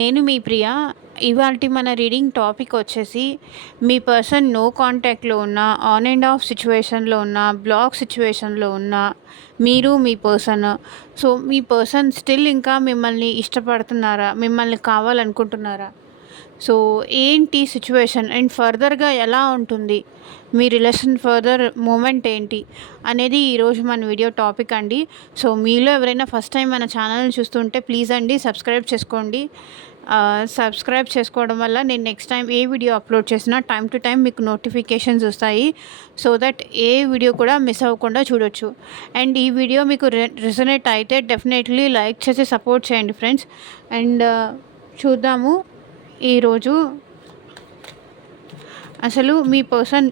నేను మీ ప్రియ. ఇవాల్టి మన రీడింగ్ టాపిక్ వచ్చేసి, మీ పర్సన్ నో కాంటాక్ట్‌లో ఉన్న, ఆన్ అండ్ ఆఫ్ సిట్యుయేషన్‌లో ఉన్న, బ్లాక్ సిట్యుయేషన్‌లో ఉన్న, మీరు మీ పర్సన్. సో, మీ పర్సన్ స్టిల్ ఇంకా మిమ్మల్ని ఇష్టపడుతున్నారా? మిమ్మల్ని కావాలనుకుంటున్నారా? సో, ఏంటి సిట్యుయేషన్ అండ్ ఫర్దర్‌గా ఎలా ఉంటుంది? మీ రిలేషన్ ఫర్దర్ మూమెంట్ ఏంటి? అనేది ఈరోజు మన వీడియో టాపిక్ అండి. సో, మీలో ఎవరైనా ఫస్ట్ టైం మన ఛానల్‌ని చూస్తుంటే ప్లీజ్ అండి సబ్స్క్రైబ్ చేసుకోండి. సబ్స్క్రైబ్ చేసుకోవడం వల్ల నేను నెక్స్ట్ టైం ఏ వీడియో అప్లోడ్ చేసినా టైమ్ టు టైమ్ మీకు నోటిఫికేషన్స్ వస్తాయి. సో దట్ ఏ వీడియో కూడా మిస్ అవ్వకుండా చూడొచ్చు. అండ్ ఈ వీడియో మీకు రెసొనేట్ అయితే డెఫినెట్లీ లైక్ చేసి సపోర్ట్ చేయండి ఫ్రెండ్స్. అండ్ చూద్దాము ఈరోజు అసలు మీ పర్సన్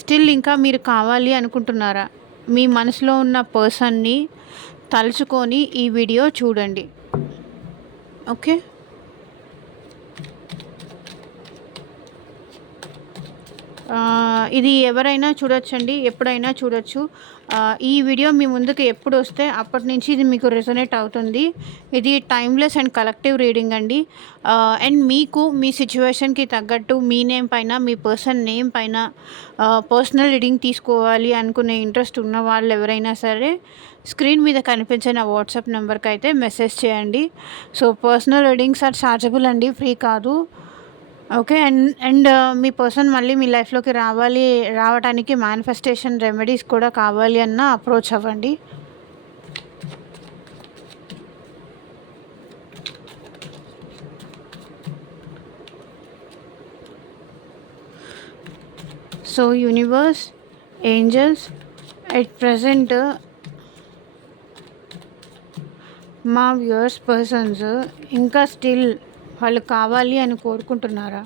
స్టిల్ ఇంకా మీరు కావాలి అనుకుంటున్నారా? మీ మనసులో ఉన్న పర్సన్ని తలుచుకొని ఈ వీడియో చూడండి. ఓకే, ఇది ఎవరైనా చూడొచ్చండి, ఎప్పుడైనా చూడొచ్చు. ఈ వీడియో మీ ముందుకు ఎప్పుడు వస్తే అప్పటి నుంచి ఇది మీకు రెసొనేట్ అవుతుంది. ఇది టైమ్లెస్ అండ్ కలెక్టివ్ రీడింగ్ అండి. అండ్ మీకు మీ సిచ్యువేషన్కి తగ్గట్టు మీ నేమ్ పైన, మీ పర్సన్ నేమ్ పైన పర్సనల్ రీడింగ్ తీసుకోవాలి అనుకునే ఇంట్రెస్ట్ ఉన్న వాళ్ళు ఎవరైనా సరే స్క్రీన్ మీద కనిపించే నా వాట్సాప్ నెంబర్కి అయితే మెసేజ్ చేయండి. So personal readings are chargeable అండి, ఫ్రీ కాదు. ఓకే. అండ్ మీ పర్సన్ మళ్ళీ మీ లైఫ్‌లోకి రావటానికి మేనిఫెస్టేషన్ రెమెడీస్ కూడా కావాలి అన్నా అప్రోచ్ అవ్వండి. So universe, angels, at present మా వ్యూవర్స్ పర్సన్స్ ఇంకా స్టిల్ వాళ్ళు కావాలి అని కోరుకుంటున్నారా?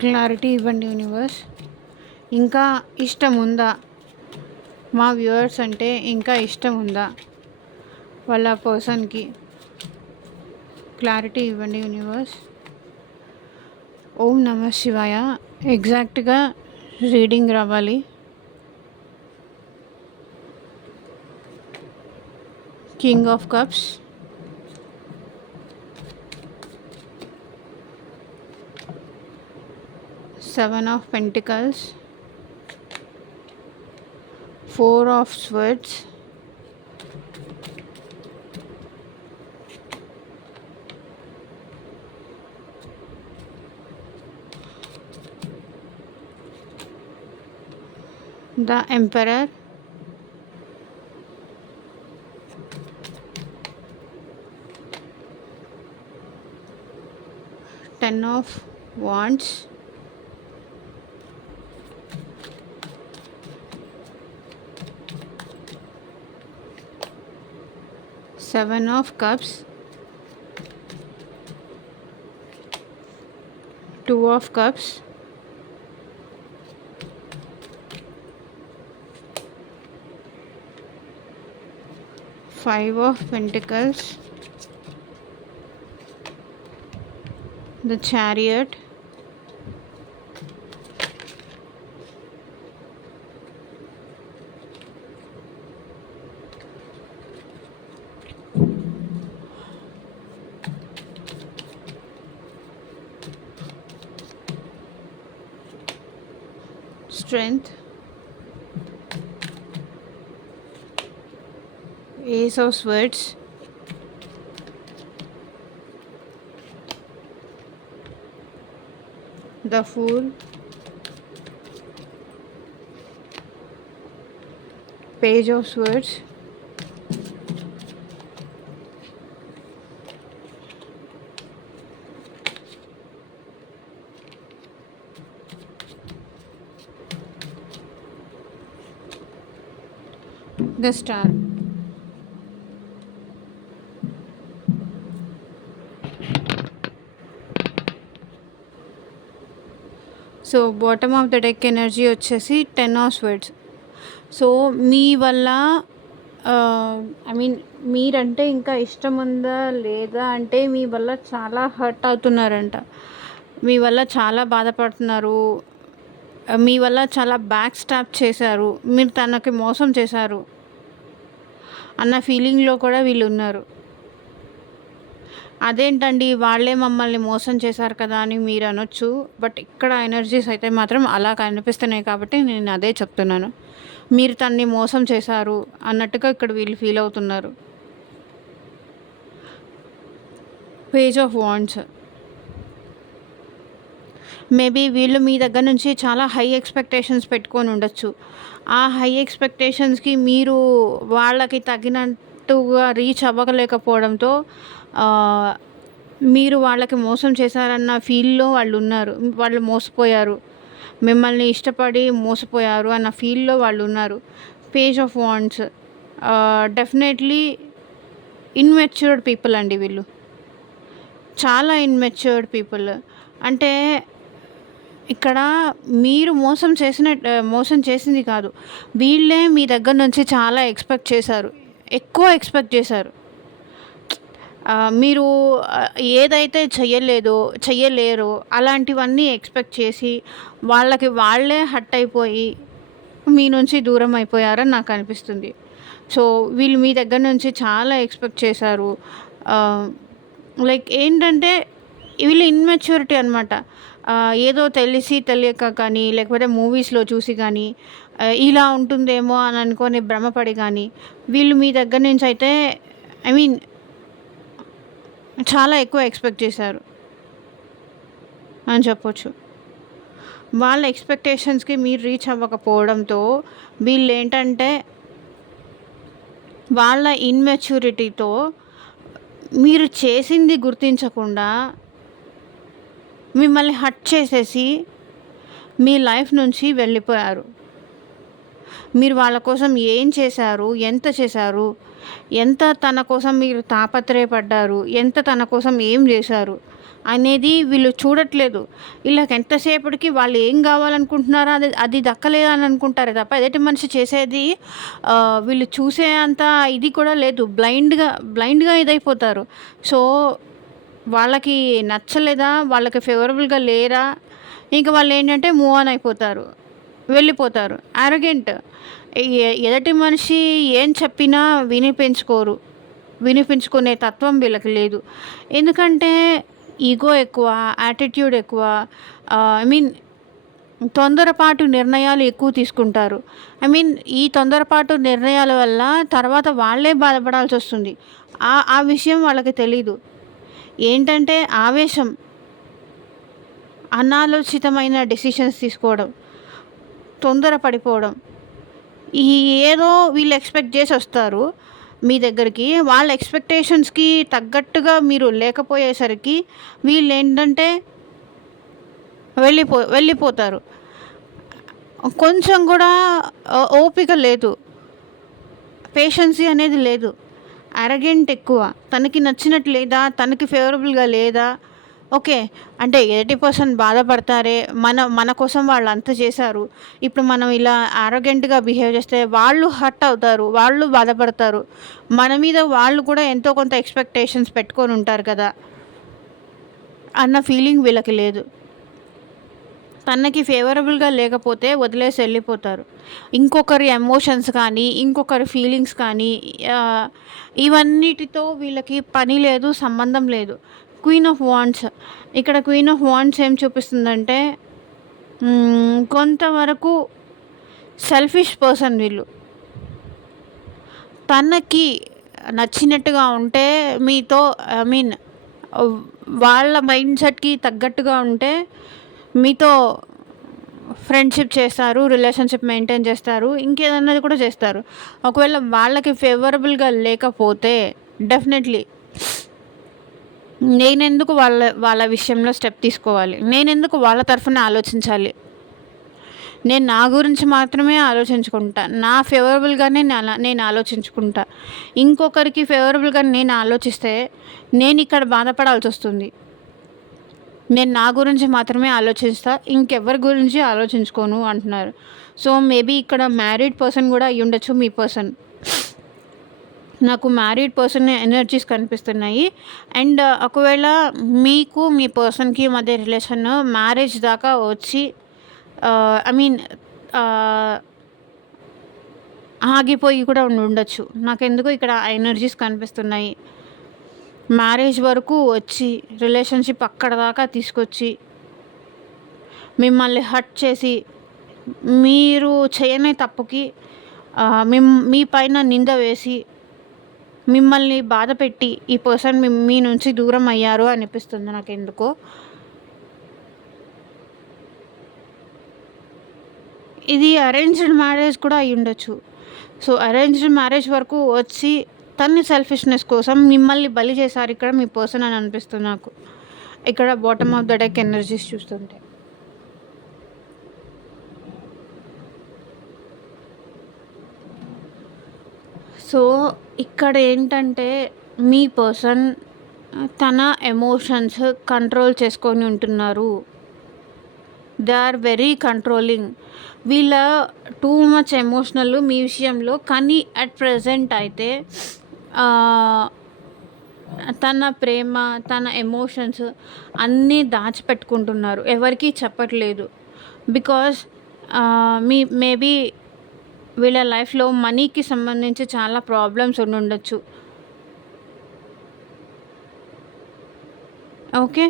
క్లారిటీ ఇవ్వండి యూనివర్స్. ఇంకా ఇష్టం ఉందా? మా వ్యూవర్స్ అంటే ఇంకా ఇష్టం ఉందా వాళ్ళ పర్సన్కి? క్లారిటీ ఇవ్వండి యూనివర్స్. ఓం నమః శివాయ. ఎగ్జాక్ట్గా రీడింగ్ రావాలి. King of cups, seven of pentacles, four of swords, the emperor, ten of wands, seven of cups, two of cups, five of pentacles, the chariot, strength, ace of swords, the fool, page of swords, the star. So bottom of the deck energy వచ్చేసి ten of swords. So మీ వల్ల మీరంటే ఇంకా ఇష్టం ఉందా లేదా అంటే మీ వల్ల చాలా హర్ట్ అవుతున్నారంట, మీ వల్ల చాలా బాధపడుతున్నారు, మీ వల్ల చాలా బ్యాక్ స్టాప్ చేశారు, మీరు తనకి మోసం చేశారు అన్న ఫీలింగ్లో కూడా వీళ్ళు ఉన్నారు. అదేంటండి వాళ్ళే మమ్మల్ని మోసం చేశారు కదా అని మీరనొచ్చు. బట్ ఇక్కడ ఎనర్జీస్ అయితే మాత్రం అలా కనిపిస్తున్నాయి కాబట్టి నేను అదే చెప్తున్నాను. మీరు తనని మోసం చేశారు అన్నట్టుగా ఇక్కడ వీళ్ళు ఫీల్ అవుతున్నారు. Page of wands. మేబీ వీళ్ళు మీ దగ్గర నుంచి చాలా హై ఎక్స్‌పెక్టేషన్స్ పెట్టుకొని ఉండొచ్చు. ఆ హై ఎక్స్‌పెక్టేషన్స్‌కి మీరు వాళ్ళకి తగినట్టుగా రీచ్ అవ్వలేకపోవడంతో ఆహ్, మీరు వాళ్ళకి మోసం చేశారన్న ఫీల్‌లో వాళ్ళున్నారు. వాళ్ళు మోసపోయారు. మిమ్మల్ని ఇష్టపడి మోసపోయారు అన్న ఫీల్‌లో వాళ్ళున్నారు. Page of wands. Definitely immatured people అండి వీళ్ళు. చాలా ఇమ్మెచ్యూర్డ్ పీపుల్. అంటే ఇక్కడ మీరు మోసం చేసింది కాదు. వీళ్ళే మీ దగ్గర నుంచి చాలా ఎక్స్‌పెక్ట్ చేశారు. ఎక్కువ ఎక్స్‌పెక్ట్ చేశారు. మీరు ఏదైతే చెయ్యలేరో అలాంటివన్నీ ఎక్స్‌పెక్ట్ చేసి వాళ్ళకి వాళ్ళే హర్ట్ అయిపోయి మీ నుంచి దూరం అయిపోయారని నాకు అనిపిస్తుంది. సో, వీళ్ళు మీ దగ్గర నుంచి చాలా ఎక్స్‌పెక్ట్ చేశారు. లైక్ ఏంటంటే వీళ్ళు ఇమ్మెచ్యూరిటీ అనమాట. ఏదో తెలిసి తెలియక కానీ, లేకపోతే మూవీస్‌లో చూసి గానీ, ఇలా ఉంటుందేమో అని అనుకోని భ్రమపడి గానీ, వీళ్ళు మీ దగ్గర నుంచి అయితే ఐ మీన్ చాలా ఎక్కువ ఎక్స్‌పెక్ట్ చేశారు అని చెప్పొచ్చు. వాళ్ళ ఎక్స్‌పెక్టేషన్స్‌కి మీరు రీచ్ అవ్వకపోవడంతో వీళ్ళేంటంటే వాళ్ళ ఇమ్మెచ్యూరిటీతో మీరు చేసింది గుర్తించకుండా మిమ్మల్ని హర్ట్ చేసేసి మీ లైఫ్ నుంచి వెళ్ళిపోయారు. మీరు వాళ్ళ కోసం ఏం చేశారు? ఎంత చేశారు? ఎంత తన కోసం మీరు తాపత్రయపడ్డారు? ఎంత తన కోసం ఏం చేశారు? అనేది వీళ్ళు చూడట్లేదు. వీళ్ళకి ఎంతసేపటికి వాళ్ళు ఏం కావాలనుకుంటున్నారో అది దక్కలేదని అనుకుంటారే తప్ప ఎదుటి మనిషి చేసేది వీళ్ళు చూసే అంత ఇది కూడా లేదు. బ్లైండ్‌గా ఇదైపోతారు. సో, వాళ్ళకి నచ్చలేదా? వాళ్ళకి ఫేవరబుల్‌గా లేరా? ఇంక వాళ్ళేంటంటే మూవ్ ఆన్ అయిపోతారు. వెళ్ళిపోతారు. యారోగెంట్. ఎదుటి మనిషి ఏం చెప్పినా వినిపించుకునే తత్వం వీళ్ళకి లేదు. ఎందుకంటే ఈగో ఎక్కువ, యాటిట్యూడ్ ఎక్కువ. ఐ మీన్ తొందరపాటు నిర్ణయాలు ఎక్కువ తీసుకుంటారు. ఐ మీన్ ఈ తొందరపాటు నిర్ణయాల వల్ల తర్వాత వాళ్ళే బాధపడాల్సొస్తుంది. ఆ విషయం వాళ్ళకి తెలీదు. ఏంటంటే ఆవేశం, అనాలోచితమైన డెసిషన్స్ తీసుకోవడం, తొందరపడిపోవడం. ఈ ఏదో వీళ్ళు ఎక్స్‌పెక్ట్ చేసొస్తారు మీ దగ్గరికి. వాళ్ళ ఎక్స్‌పెక్టేషన్స్‌కి తగ్గట్టుగా మీరు లేకపోయేసరికి వీళ్ళేంటంటే వెళ్ళిపోతారు. కొంచెం కూడా ఓపిక లేదు. పేషెన్సీ అనేది లేదు. అరగెంట్ ఎక్కువ. తనకి నచ్చినట్టు లేదా? తనకి ఫేవరబుల్‌గా లేదా? ఓకే. అంటే ఎదుటి పర్సన్ బాధపడతారే, మన కోసం వాళ్ళంత చేశారు. ఇప్పుడు మనం ఇలా యారోగెంట్‌గా బిహేవ్ చేస్తే వాళ్ళు హర్ట్ అవుతారు. వాళ్ళు బాధపడతారు. మన మీద వాళ్ళు కూడా ఎంతో కొంత ఎక్స్‌పెక్టేషన్స్ పెట్టుకొనుంటారు కదా! అన్న ఫీలింగ్ వీళ్ళకి లేదు. తనకి ఫేవరబుల్‌గా లేకపోతే వదిలేసి వెళ్ళిపోతారు. ఇంకొకరి ఎమోషన్స్ కానీ, ఇంకొకరి ఫీలింగ్స్ కానీ ఇవన్నిటితో వీళ్ళకి పని లేదు, సంబంధం లేదు. Queen of wands. ఇక్కడ క్వీన్ ఆఫ్ వాండ్స్ ఏం చూపిస్తుందంటే కొంతవరకు సెల్ఫిష్ పర్సన్ వీళ్ళు. తనకి నచ్చినట్టుగా ఉంటే మీతో ఐ మీన్ వాళ్ళ మైండ్ సెట్‌కి తగ్గట్టుగా ఉంటే మీతో ఫ్రెండ్‌షిప్ చేస్తారు. రిలేషన్‌షిప్ మెయింటైన్ చేస్తారు. ఇంకేదన్నది కూడా చేస్తారు. ఒకవేళ వాళ్ళకి ఫేవరబుల్‌గా లేకపోతే డెఫినెట్‌లీ నేనెందుకు వాళ్ళ విషయంలో స్టెప్ తీసుకోవాలి? నేనెందుకు వాళ్ళ తరఫున ఆలోచించాలి? నేను నా గురించి మాత్రమే ఆలోచించుకుంటా. నా ఫేవరబుల్‌గానే నేను ఆలోచించుకుంటా. ఇంకొకరికి ఫేవరబుల్‌గా నేను ఆలోచిస్తే నేనిక్కడ బాధపడాల్సొస్తుంది. నేను నా గురించి మాత్రమే ఆలోచిస్తా. ఇంకెవ్వరి గురించి ఆలోచించుకోను అంటున్నారు. సో, మేబీ ఇక్కడ మ్యారీడ్ పర్సన్ కూడా అయ్యుండొచ్చు మీ పర్సన్. నాకు మ్యారీడ్ పర్సన్ ఎనర్జీస్ కనిపిస్తున్నాయి. అండ్ ఒకవేళ మీకు మీ పర్సన్‌కి మధ్య రిలేషన్ మ్యారేజ్ దాకా వచ్చి ఐ మీన్ ఆగిపోయి కూడా ఉండొచ్చు. నాకెందుకో ఇక్కడ ఎనర్జీస్ కనిపిస్తున్నాయి. మ్యారేజ్ వరకు వచ్చి రిలేషన్‌షిప్ అక్కడ దాకా తీసుకొచ్చి, మిమ్మల్ని హర్ట్ చేసి, మీరు చేయని తప్పుకి మీ పైన నింద వేసి, మిమ్మల్ని బాధపెట్టి, ఈ పర్సన్ మీ నుంచి దూరం అయ్యారు అనిపిస్తుంది నాకెందుకో. ఇది అరేంజ్డ్ మ్యారేజ్ కూడా అయ్యుండొచ్చు. సో, అరేంజ్డ్ మ్యారేజ్ వరకు వచ్చి తన్ని సెల్ఫిష్‌నెస్ కోసం మిమ్మల్ని బలి చేశారు ఇక్కడ మీ పర్సన్ అని అనిపిస్తుంది నాకు. ఇక్కడ bottom of the deck energies చూస్తుంటే. సో, ఇక్కడ ఏంటంటే మీ పర్సన్ తన ఎమోషన్స్ కంట్రోల్ చేసుకొని ఉంటున్నారు. They are very controlling. వీళ్ళ టూ మచ్ ఎమోషనల్ మీ విషయంలో. కానీ అట్ ప్రెజెంట్ అయితే తన ప్రేమ, తన ఎమోషన్స్ అన్నీ దాచిపెట్టుకుంటున్నారు. ఎవరికీ చెప్పట్లేదు. బికాజ్ మేబీ వీళ్ళ లైఫ్‌లో మనీకి సంబంధించి చాలా ప్రాబ్లమ్స్ ఉండుండొచ్చు. ఓకే.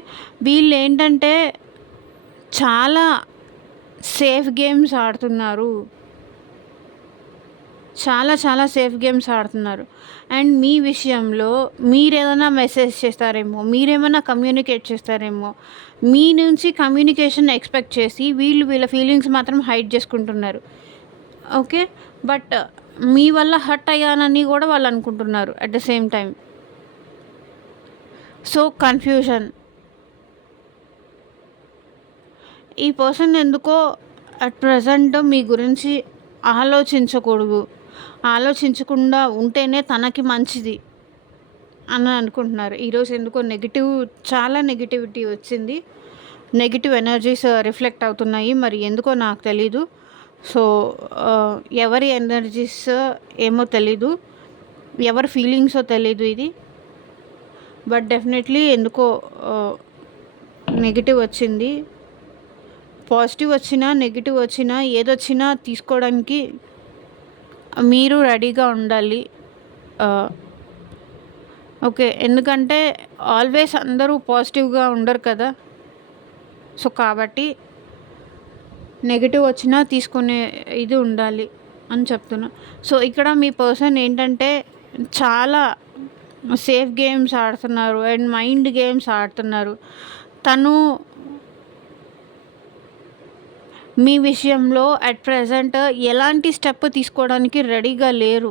వీళ్ళేంటంటే చాలా సేఫ్ గేమ్స్ ఆడుతున్నారు. చాలా సేఫ్ గేమ్స్ ఆడుతున్నారు. అండ్ మీ విషయంలో మీరేదైనా మెసేజ్ చేస్తారేమో, మీరేమన్నా కమ్యూనికేట్ చేస్తారేమో, మీ నుంచి కమ్యూనికేషన్ ఎక్స్‌పెక్ట్ చేసి వీళ్ళ ఫీలింగ్స్ మాత్రం హైడ్ చేసుకుంటున్నారు. ఓకే. బట్ మీ వల్ల హర్ట్ అయ్యానని కూడా వాళ్ళు అనుకుంటున్నారు at the same time. So, confusion. ఈ పర్సన్ ఎందుకో అట్ ప్రెజెంట్ మీ గురించి ఆలోచించకూడదు. ఆలోచించకుండా ఉంటేనే తనకి మంచిది అని అనుకుంటున్నారు. ఈరోజు ఎందుకో చాలా నెగటివిటీ వచ్చింది. నెగటివ్ ఎనర్జీస్ రిఫ్లెక్ట్ అవుతున్నాయి. మరి ఎందుకో నాకు తెలీదు. సో, ఎవరి ఎనర్జీస్ ఏమో తెలీదు. ఎవరి ఫీలింగ్సో తెలీదు ఇది. బట్ డెఫినెట్లీ ఎందుకో నెగటివ్ వచ్చింది. పాజిటివ్ వచ్చినా, నెగటివ్ వచ్చినా, ఏదొచ్చినా తీసుకోవడానికి మీరు రెడీగా ఉండాలి. ఓకే. ఎందుకంటే ఆల్వేస్ అందరూ పాజిటివ్‌గా ఉండరు కదా! సో, కాబట్టి నెగటివ్ వచ్చినా తీసుకునే ఇది ఉండాలి అని చెప్తున్నా. సో, ఇక్కడ మీ పర్సన్ ఏంటంటే చాలా సేఫ్ గేమ్స్ ఆడుతున్నారు అండ్ మైండ్ గేమ్స్ ఆడుతున్నారు. తను మీ విషయంలో అట్ ప్రెజెంట్ ఎలాంటి స్టెప్ తీసుకోవడానికి రెడీగా లేరు.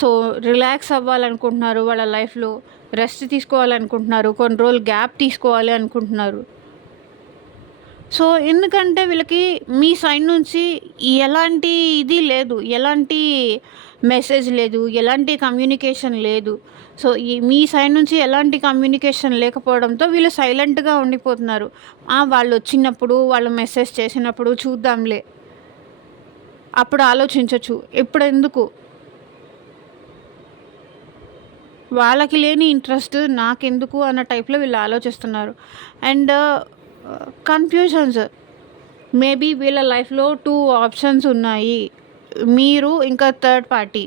సో, రిలాక్స్ అవ్వాలనుకుంటున్నారు వాళ్ళ లైఫ్‌లో. రెస్ట్ తీసుకోవాలనుకుంటున్నారు. కొన్ని రోజులు గ్యాప్ తీసుకోవాలి అనుకుంటున్నారు. సో, ఎందుకంటే వీళ్ళకి మీ సైడ్ నుంచి ఎలాంటి ఇది లేదు. ఎలాంటి మెసేజ్ లేదు. ఎలాంటి కమ్యూనికేషన్ లేదు. సో, మీ సైడ్ నుంచి ఎలాంటి కమ్యూనికేషన్ లేకపోవడంతో వీళ్ళు సైలెంట్‌గా ఉండిపోతున్నారు. వాళ్ళొచ్చినప్పుడు, వాళ్ళు మెసేజ్ చేసినప్పుడు చూద్దాంలే. అప్పుడు ఆలోచించొచ్చు. ఇప్పుడెందుకు? వాళ్ళకి లేని ఇంట్రెస్ట్ నాకెందుకు అన్న టైప్‌లో వీళ్ళు ఆలోచిస్తున్నారు. And confusions. మేబీ వీళ్ళ లైఫ్‌లో 2 ఆప్షన్స్ ఉన్నాయి. మీరు ఇంకా థర్డ్ పార్టీ.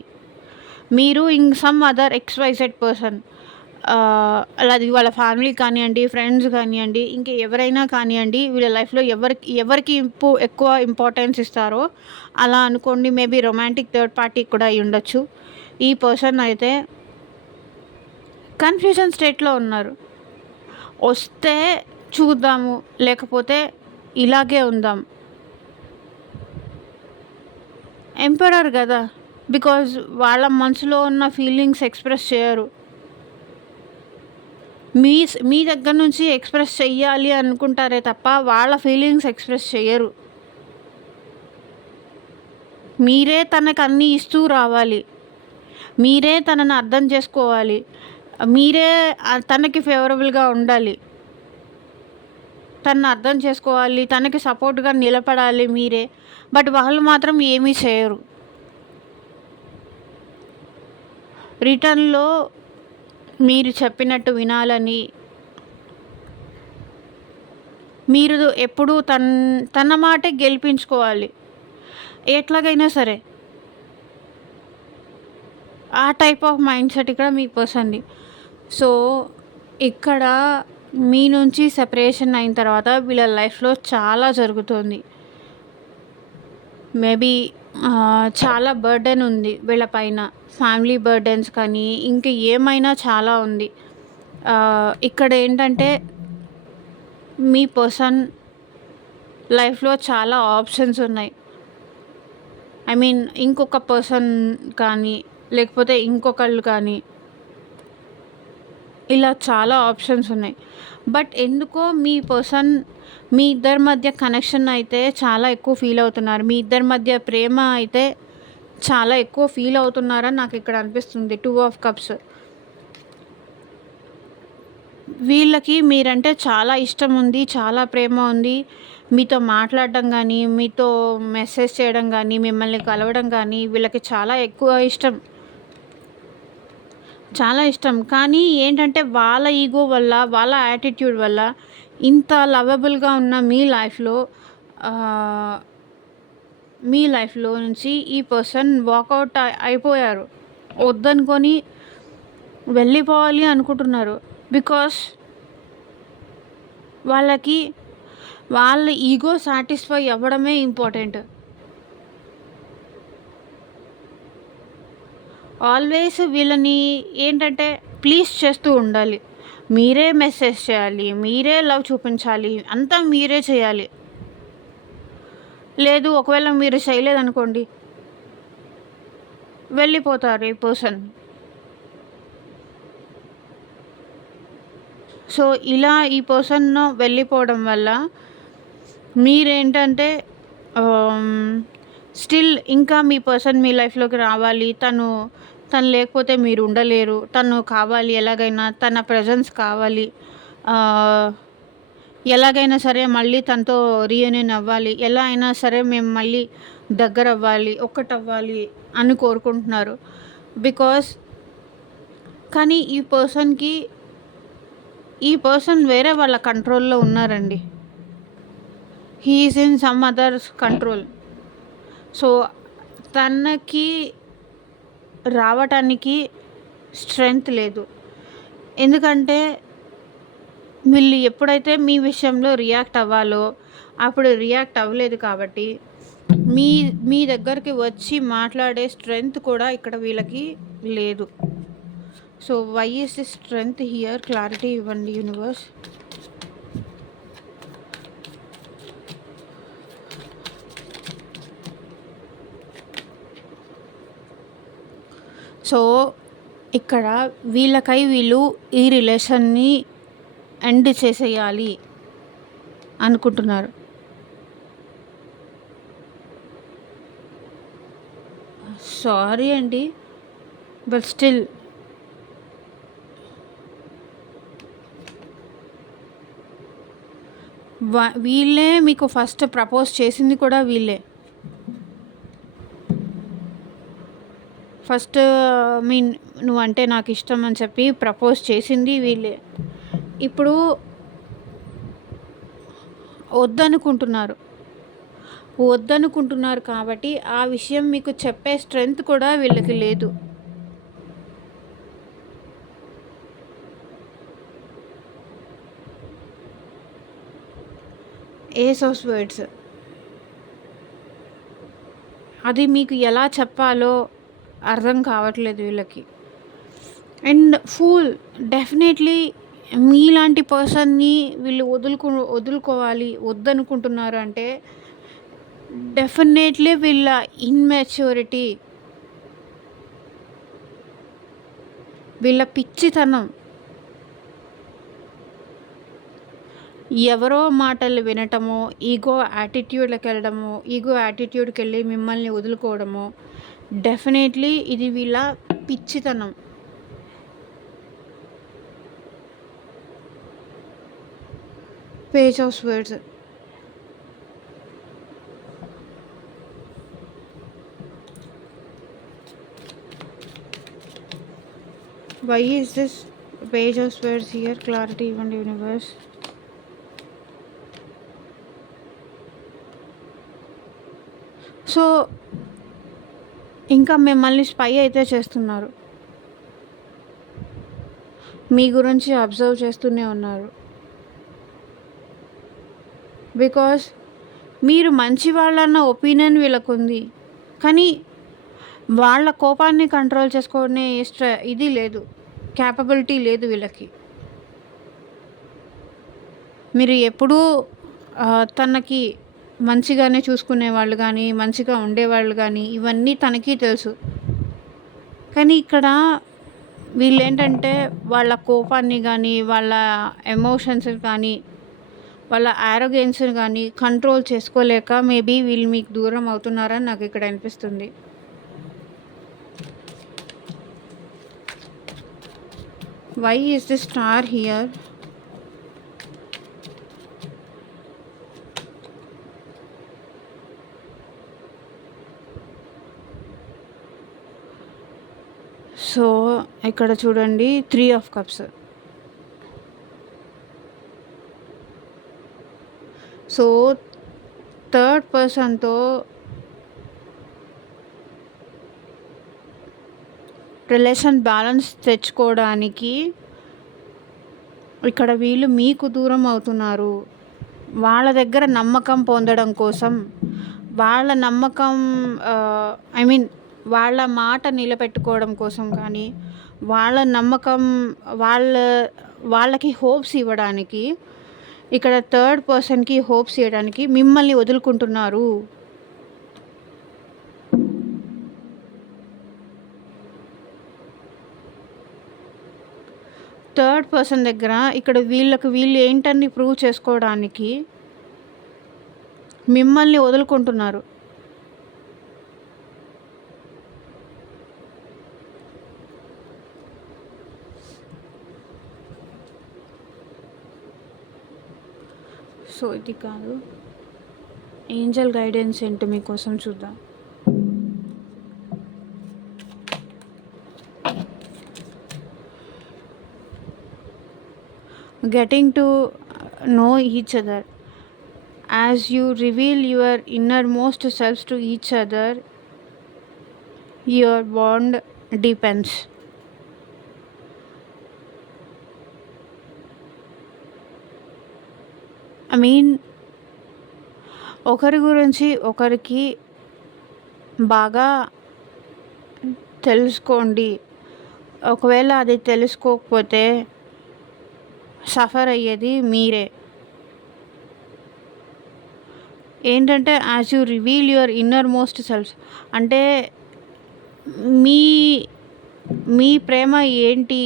మీరు సమ్ అదర్ XYZ పర్సన్. అది వాళ్ళ ఫ్యామిలీ కానియండి, ఫ్రెండ్స్ కానియండి, ఇంకా ఎవరైనా కానియండి, వీళ్ళ లైఫ్‌లో ఎవరికి ఎక్కువ ఇంపార్టెన్స్ ఇస్తారో అలా అనుకోండి. మేబీ రొమాంటిక్ థర్డ్ పార్టీ కూడా అయ్యుండొచ్చు. ఈ పర్సన్ అయితే కన్‌ఫ్యూజన్ స్టేట్‌లో ఉన్నారు. వస్తే చూద్దాము, లేకపోతే ఇలాగే ఉందాం. ఎంపరర్ గదా! బికాజ్ వాళ్ళ మనసులో ఉన్న ఫీలింగ్స్ ఎక్స్‌ప్రెస్ చేయరు. మీ దగ్గర నుంచి ఎక్స్‌ప్రెస్ చెయ్యాలి అనుకుంటారే తప్ప వాళ్ళ ఫీలింగ్స్ ఎక్స్‌ప్రెస్ చెయ్యరు. మీరే తనకన్నీ ఇస్తూ రావాలి. మీరే తనని అర్థం చేసుకోవాలి. మీరే తనకి ఫేవరబుల్‌గా ఉండాలి. తనని అర్థం చేసుకోవాలి. తనకి సపోర్ట్‌గా నిలబడాలి మీరే. బట్ వాళ్ళు మాత్రం ఏమీ చేయరు. రిటర్న్‌లో మీరు చెప్పినట్టు వినాలని, మీరు ఎప్పుడూ తన మాటే గెలిపించుకోవాలి. ఎట్లాగైనా సరే. ఆ టైప్ ఆఫ్ మైండ్ సెట్ ఇక్కడ మీ పర్సన్‌ది. సో, ఇక్కడ మీ నుంచి సెపరేషన్ అయిన తర్వాత వీళ్ళ లైఫ్‌లో చాలా జరుగుతుంది. మేబీ చాలా బర్డెన్ ఉంది వీళ్ళ పైన. ఫ్యామిలీ బర్డెన్స్ కానీ, ఇంక ఏమైనా చాలా ఉంది. ఇక్కడేంటంటే మీ పర్సన్ లైఫ్‌లో చాలా ఆప్షన్స్ ఉన్నాయి. ఐ మీన్ ఇంకొక పర్సన్ కానీ, లేకపోతే ఇంకొకళ్ళు కానీ, ఇలా చాలా ఆప్షన్స్ ఉన్నాయి. బట్ ఎందుకో మీ పర్సన్ మీ ఇద్దరి మధ్య కనెక్షన్ అయితే చాలా ఎక్కువ ఫీల్ అవుతున్నారు. మీ ఇద్దరి మధ్య ప్రేమ అయితే చాలా ఎక్కువ ఫీల్ అవుతున్నారని నాకిక్కడ అనిపిస్తుంది. 2 ఆఫ్ కప్స్. వీళ్ళకి మీరంటే చాలా ఇష్టం ఉంది. చాలా ప్రేమ ఉంది. మీతో మాట్లాడడం గానీ, మీతో మెసేజ్ చేయడం గానీ, మిమ్మల్ని కలవడం గానీ వీళ్ళకి చాలా ఎక్కువ ఇష్టం. చాలా ఇష్టం. కానీ ఏంటంటే వాళ్ళ ఈగో వల్ల, వాళ్ళ యాటిట్యూడ్ వల్ల ఇంత లవబుల్‌గా ఉన్న మీ లైఫ్‌లో నుంచి ఈ పర్సన్ వాకౌట్ అయిపోయారు. వద్దనుకొని వెళ్ళిపోవాలి అనుకుంటున్నారు. బికాస్ వాళ్ళకి వాళ్ళ ఈగో సాటిస్ఫై అవ్వడమే ఇంపార్టెంట్. ఆల్వేస్ వీళ్ళని ఏంటంటే ప్లీజ్ చేస్తూ ఉండాలి. మీరే మెసేజ్ చేయాలి. మీరే లవ్ చూపించాలి. అంతా మీరే చేయాలి. లేదు ఒకవేళ మీరు చేయలేదనుకోండి, వెళ్ళిపోతారు ఈ పర్సన్. సో, ఇలా ఈ పర్సన్ వెళ్ళిపోవడం వల్ల మీరేంటంటే స్టిల్ ఇంకా మీ పర్సన్ మీ లైఫ్‌లోకి రావాలి. తను లేకపోతే మీరు ఉండలేరు. తను కావాలి ఎలాగైనా. తన ప్రెజెన్స్ కావాలి. ఎలాగైనా సరే మళ్ళీ తనతో రీయూనియన్ అవ్వాలి. ఎలా అయినా సరే మేము మళ్ళీ దగ్గరవ్వాలి, ఒక్కటవ్వాలి అని కోరుకుంటున్నారు. బికాస్ కానీ ఈ పర్సన్ వేరే వాళ్ళ కంట్రోల్‌లో ఉన్నారండి. He is in some others control. So, తనకి రావటానికి స్ట్రెంగ్త్ లేదు. ఎందుకంటే వీళ్ళు ఎప్పుడైతే మీ విషయంలో రియాక్ట్ అవ్వాలో అప్పుడు రియాక్ట్ అవ్వలేదు కాబట్టి మీ మీ దగ్గరికి వచ్చి మాట్లాడే స్ట్రెంగ్త్ కూడా ఇక్కడ వీళ్ళకి లేదు. So, why is this strength here? Clarity ఇవ్వండి యూనివర్స్. సో, ఇక్కడ వీళ్ళు ఈ రిలేషన్ని ఎండ్ చేసేయాలి అనుకుంటున్నారు. సారీ అండి. బట్ స్టిల్ వీళ్ళే మీకు ఫస్ట్ ప్రపోజ్ చేసింది కూడా వీళ్ళే. ఫస్ట్ నువ్వంటే నాకు ఇష్టం అని చెప్పి ప్రపోజ్ చేసింది వీళ్ళే. ఇప్పుడు వద్దనుకుంటున్నారు కాబట్టి ఆ విషయం మీకు చెప్పే స్ట్రెంగ్త్ కూడా వీళ్ళకి లేదు. Ace of swords. అది మీకు ఎలా చెప్పాలో అర్థం కావట్లేదు వీళ్ళకి. And pool. డెఫినెట్లీ మీలాంటి పర్సన్ని వీళ్ళు వదులుకోవాలి వద్దనుకుంటున్నారు అంటే డెఫినెట్లీ వీళ్ళ ఇన్మెచ్యూరిటీ, వీళ్ళ పిచ్చితనం. ఎవరో మాటలు వినటమో, ఈగో యాటిట్యూడ్కి వెళ్ళి మిమ్మల్ని వదులుకోవడమో డెఫినెట్లీ ఇది వీళ్ళ పిచ్చితనం. Page of swords. Why is this page of swords here? Clarity ఇవ్వండి యూనివర్స్. సో, ఇంకా మిమ్మల్ని స్పై అయితే చేస్తున్నారు. మీ గురించి అబ్జర్వ్ చేస్తూనే ఉన్నారు. బికాస్ మీరు మంచి వాళ్ళన్న ఒపీనియన్ వీళ్ళకుంది. కానీ వాళ్ళ కోపాన్ని కంట్రోల్ చేసుకునే ఇది లేదు, క్యాపబిలిటీ లేదు వీళ్ళకి. మీరు ఎప్పుడూ తనకి మంచిగానే చూసుకునేవాళ్ళు కానీ, మంచిగా ఉండేవాళ్ళు కానీ, ఇవన్నీ తనకి తెలుసు. కానీ ఇక్కడ వీళ్ళేంటంటే వాళ్ళ కోపాన్ని కానీ, వాళ్ళ ఎమోషన్స్ కానీ, వాళ్ళ యారోగెన్స్ని కానీ కంట్రోల్ చేసుకోలేక మేబీ వీళ్ళు మీకు దూరం అవుతున్నారని నాకు ఇక్కడ అనిపిస్తుంది. Why is the star here? So ఇక్కడ చూడండి, 3 ఆఫ్ కప్స్. సో థర్డ్ పర్సన్తో రిలేషన్ బ్యాలెన్స్ తెచ్చుకోవడానికి ఇక్కడ వీళ్ళు మీకు దూరం అవుతున్నారు. వాళ్ళ దగ్గర నమ్మకం పొందడం కోసం, వాళ్ళ నమ్మకం వాళ్ళ మాట నిలబెట్టుకోవడం కోసం కానీ, వాళ్ళ నమ్మకం వాళ్ళకి హోప్స్ ఇవ్వడానికి, ఇక్కడ థర్డ్ పర్సన్కి హోప్స్ ఇవ్వడానికి మిమ్మల్ని వదులుకుంటున్నారు. థర్డ్ పర్సన్ దగ్గర ఇక్కడ వీళ్ళు ఏంటని ప్రూవ్ చేసుకోవడానికి మిమ్మల్ని వదులుకుంటున్నారు. సో ఇది కాదు, ఏంజల్ గైడెన్స్ ఏంటో మీకోసం చూద్దాం. Getting to know each other. As you reveal your innermost selves to each other, your bond deepens. ఒకరి గురించి ఒకరికి బాగా తెలుసుకోండి. ఒకవేళ అది తెలుసుకోకపోతే సఫర్ అయ్యేది మీరే. ఏంటంటే as you reveal your inner most self అంటే మీ ప్రేమ ఏంటి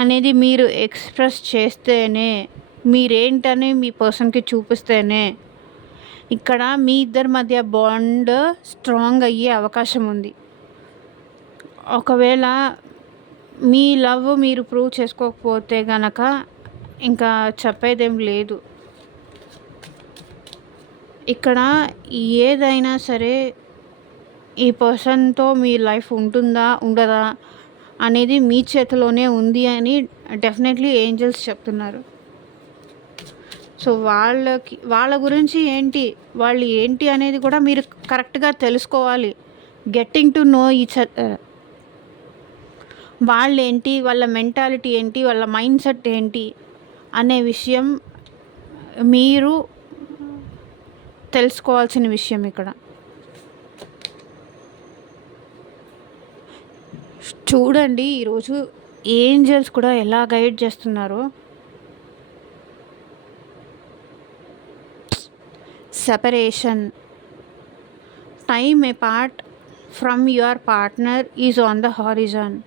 అనేది మీరు ఎక్స్ప్రెస్ చేస్తేనే, మీరేంటని మీ పర్సన్కి చూపిస్తేనే ఇక్కడ మీ ఇద్దరి మధ్య బాండ్ స్ట్రాంగ్ అయ్యే అవకాశం ఉంది. ఒకవేళ మీ లవ్ మీరు ప్రూవ్ చేసుకోకపోతే గనక ఇంకా చెప్పేదేం లేదు. ఇక్కడ ఏదైనా సరే ఈ పర్సన్తో మీ లైఫ్ ఉంటుందా ఉండదా అనేది మీ చేతిలోనే ఉంది అని డెఫినెట్లీ ఏంజల్స్ చెప్తున్నారు. సో వాళ్ళ గురించి ఏంటి, వాళ్ళు ఏంటి అనేది కూడా మీరు కరెక్ట్గా తెలుసుకోవాలి. Getting to know each other. వాళ్ళేంటి, వాళ్ళ మెంటాలిటీ ఏంటి, వాళ్ళ మైండ్ సెట్ ఏంటి అనే విషయం మీరు తెలుసుకోవాల్సిన విషయం ఇక్కడ. చూడండి ఈరోజు ఏంజల్స్ కూడా ఎలా గైడ్ చేస్తున్నారో. Separation. Time apart from your partner is on the horizon.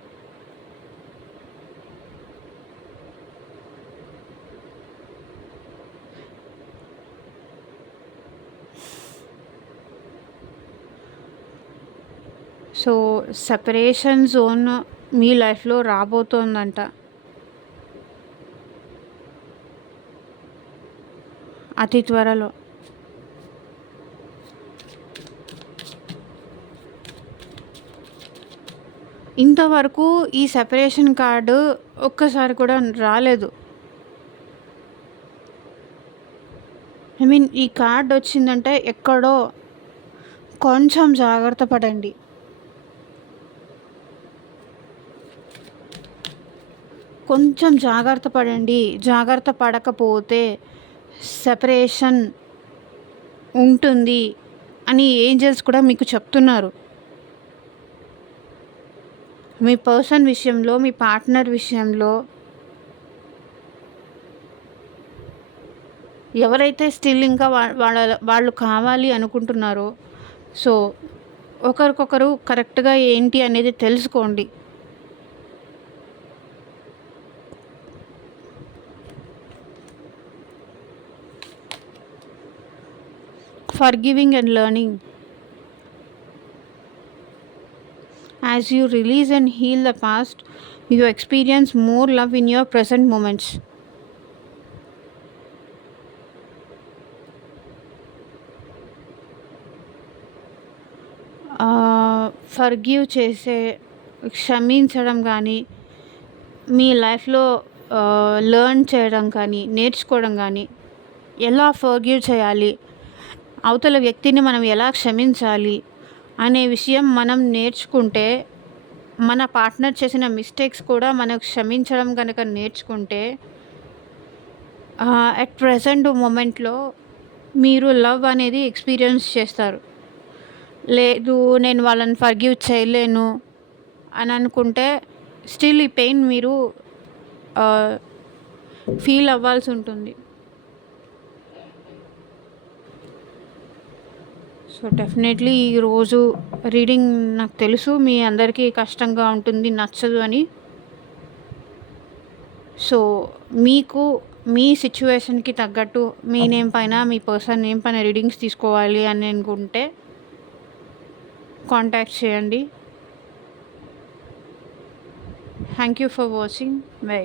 So separation zone మీ లైఫ్లో రాబోతోందంట. అతి త్వరలో. ఇంతవరకు ఈ సెపరేషన్ కార్డు ఒక్కసారి కూడా రాలేదు. ఈ కార్డ్ వచ్చిందంటే ఎక్కడో కొంచెం జాగ్రత్త పడండి. కొంచెం జాగ్రత్త పడండి. జాగ్రత్త పడకపోతే సెపరేషన్ ఉంటుంది అని ఏంజెల్స్ కూడా మీకు చెప్తున్నారు. మీ పర్సన్ విషయంలో, మీ పార్ట్నర్ విషయంలో ఎవరైతే స్టిల్ ఇంకా వాళ్ళు కావాలి అనుకుంటున్నారో, సో ఒకరికొకరు కరెక్ట్‌గా ఏంటి అనేది తెలుసుకోండి. Forgiving and learning. As you release and heal the past, you experience more love in your present moments. Forgive చేసే, క్షమించడం కానీ, మీ లైఫ్లో లెర్న్ చేయడం కానీ, నేర్చుకోవడం కానీ, ఎలా ఫర్గివ్ చేయాలి, అవతల వ్యక్తిని మనం ఎలా క్షమించాలి అనే విషయం మనం నేర్చుకుంటే, మన పార్ట్నర్ చేసిన మిస్టేక్స్ కూడా మనం క్షమించడం కనుక నేర్చుకుంటే, అట్ ప్రెజెంట్ మూమెంట్లో మీరు లవ్ అనేది ఎక్స్పీరియన్స్ చేస్తారు. లేదు నేను వాళ్ళని ఫర్గివ్ చేయలేను అని అనుకుంటే స్టిల్ ఈ పెయిన్ మీరు ఫీల్ అవ్వాల్సి ఉంటుంది. సో డెఫినెట్లీ ఈరోజు రీడింగ్ నాకు తెలుసు మీ అందరికీ కష్టంగా ఉంటుంది, నచ్చదు అని. సో మీకు మీ సిచ్యువేషన్కి తగ్గట్టు మీ నేమ్ పైన, మీ పర్సన్ నేమ్ పైన రీడింగ్స్ తీసుకోవాలి అని అనుకుంటే కాంటాక్ట్ చేయండి. Thank you for watching. By.